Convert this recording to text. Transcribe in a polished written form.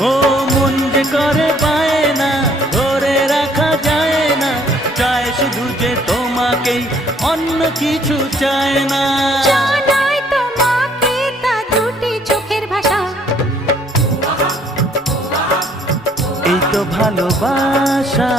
ও মন যে করে পায় না, ধরে রাখা যায় না, চায় শুধু যে তোমাকেই, অন্য কিছু চায় না। জানাই তোমাকে তা দুটি চোখের ভাষা, এই তো ভালোবাসা।